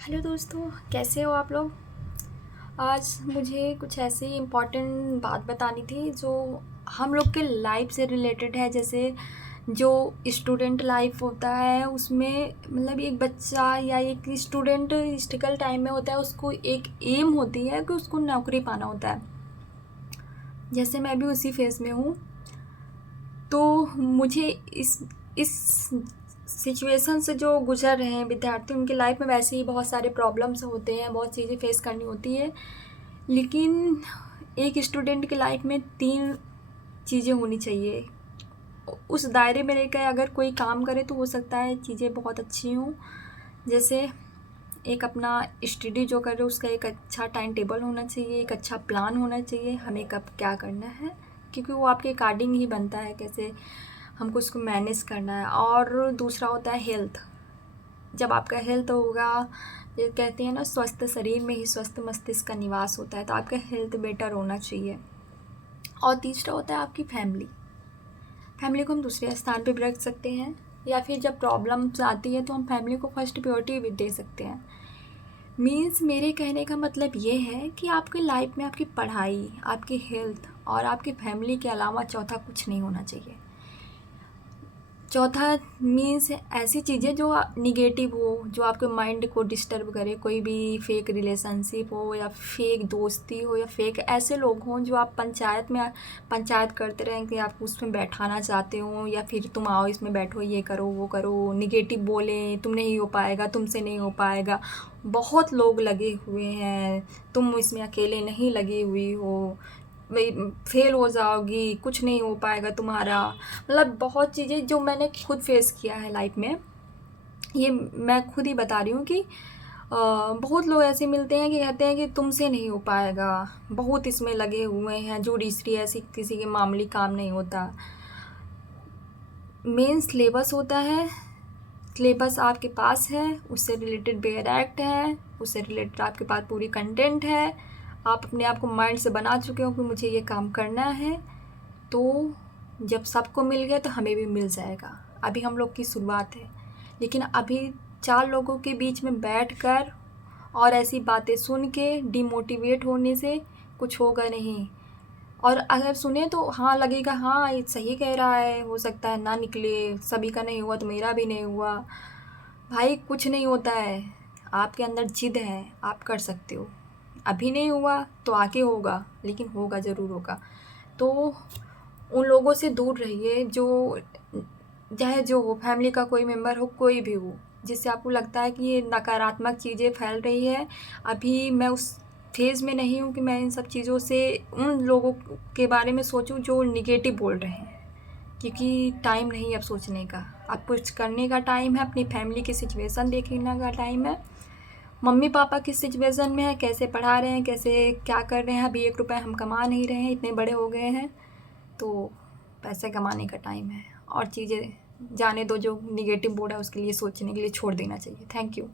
Hello दोस्तों, कैसे हो आप लोग। आज मुझे कुछ ऐसी इम्पोर्टेंट बात बतानी थी जो हम लोग के लाइफ से रिलेटेड है। जैसे जो स्टूडेंट लाइफ होता है उसमें मतलब एक बच्चा या एक स्टूडेंट स्टिकल टाइम में होता है, उसको एक एम होती है कि उसको नौकरी पाना होता है। जैसे मैं भी उसी फेज़ में हूँ, तो मुझे इस सिचुएशन से जो गुजर रहे हैं विद्यार्थी, उनकी लाइफ में वैसे ही बहुत सारे प्रॉब्लम्स होते हैं, बहुत चीज़ें फेस करनी होती है। लेकिन एक स्टूडेंट की लाइफ में 3 चीज़ें होनी चाहिए। उस दायरे में रहकर अगर कोई काम करे तो हो सकता है चीज़ें बहुत अच्छी हों। जैसे एक अपना स्टडी जो कर रहे हो उसका एक अच्छा टाइम टेबल होना चाहिए, एक अच्छा प्लान होना चाहिए, हमें कब क्या करना है, क्योंकि वो आपके अकॉर्डिंग ही बनता है कैसे हमको उसको मैनेज करना है। और दूसरा होता है हेल्थ। जब आपका हेल्थ होगा, ये कहते हैं ना, स्वस्थ शरीर में ही स्वस्थ मस्तिष्क का निवास होता है, तो आपका हेल्थ बेटर होना चाहिए। और तीसरा होता है आपकी फैमिली। फैमिली को हम दूसरे स्थान पे भी रख सकते हैं, या फिर जब प्रॉब्लम्स आती है तो हम फैमिली को फर्स्ट प्रायोरिटी भी दे सकते हैं। मीन्स मेरे कहने का मतलब ये है कि आपकी लाइफ में आपकी पढ़ाई, आपकी हेल्थ और आपकी फैमिली के अलावा चौथा कुछ नहीं होना चाहिए। चौथा मीन्स ऐसी चीज़ें जो निगेटिव हो, जो आपके माइंड को डिस्टर्ब करे, कोई भी फेक रिलेशनशिप हो या फेक दोस्ती हो या फेक ऐसे लोग हों जो आप पंचायत करते रहें कि आप उसमें बैठाना चाहते हो, या फिर तुम आओ इसमें बैठो, ये करो वो करो, निगेटिव बोलें तुम नहीं हो पाएगा, तुमसे नहीं हो पाएगा, बहुत लोग लगे हुए हैं, तुम इसमें अकेले नहीं लगी हुई हो, भाई फेल हो जाओगी, कुछ नहीं हो पाएगा तुम्हारा। मतलब बहुत चीज़ें जो मैंने खुद फेस किया है लाइफ में, ये मैं खुद ही बता रही हूँ कि बहुत लोग ऐसे मिलते हैं कि कहते हैं कि तुमसे नहीं हो पाएगा, बहुत इसमें लगे हुए हैं, जो दूसरी ऐसी किसी के मामूली काम नहीं होता। मेन सिलेबस होता है, सिलेबस आपके पास है, उससे रिलेटेड बेयर एक्ट है, उससे रिलेटेड आपके पास पूरी कंटेंट है, आप अपने आप को माइंड से बना चुके हो कि मुझे ये काम करना है, तो जब सबको मिल गया तो हमें भी मिल जाएगा। अभी हम लोग की शुरुआत है, लेकिन अभी 4 लोगों के बीच में बैठकर और ऐसी बातें सुन के डिमोटिवेट होने से कुछ होगा नहीं। और अगर सुने तो हाँ लगेगा, हाँ ये सही कह रहा है, हो सकता है ना निकले, सभी का नहीं हुआ तो मेरा भी नहीं हुआ। भाई कुछ नहीं होता है, आपके अंदर जिद है, आप कर सकते हो। अभी नहीं हुआ तो आगे होगा, लेकिन होगा ज़रूर होगा। तो उन लोगों से दूर रहिए जो, चाहे जो हो, फैमिली का कोई मेंबर हो, कोई भी हो, जिससे आपको लगता है कि ये नकारात्मक चीज़ें फैल रही है। अभी मैं उस फेज़ में नहीं हूँ कि मैं इन सब चीज़ों से उन लोगों के बारे में सोचूं जो निगेटिव बोल रहे हैं, क्योंकि टाइम नहीं अब सोचने का, अब कुछ करने का टाइम है, अपनी फैमिली की सिचुएशन देखने का टाइम है। मम्मी पापा किस सिचुएशन में है, कैसे पढ़ा रहे हैं, कैसे क्या कर रहे हैं, अभी 1 रुपये हम कमा नहीं रहे हैं, इतने बड़े हो गए हैं, तो पैसे कमाने का टाइम है। और चीज़ें जाने दो, जो निगेटिव बोल रहा है उसके लिए सोचने के लिए छोड़ देना चाहिए। Thank you.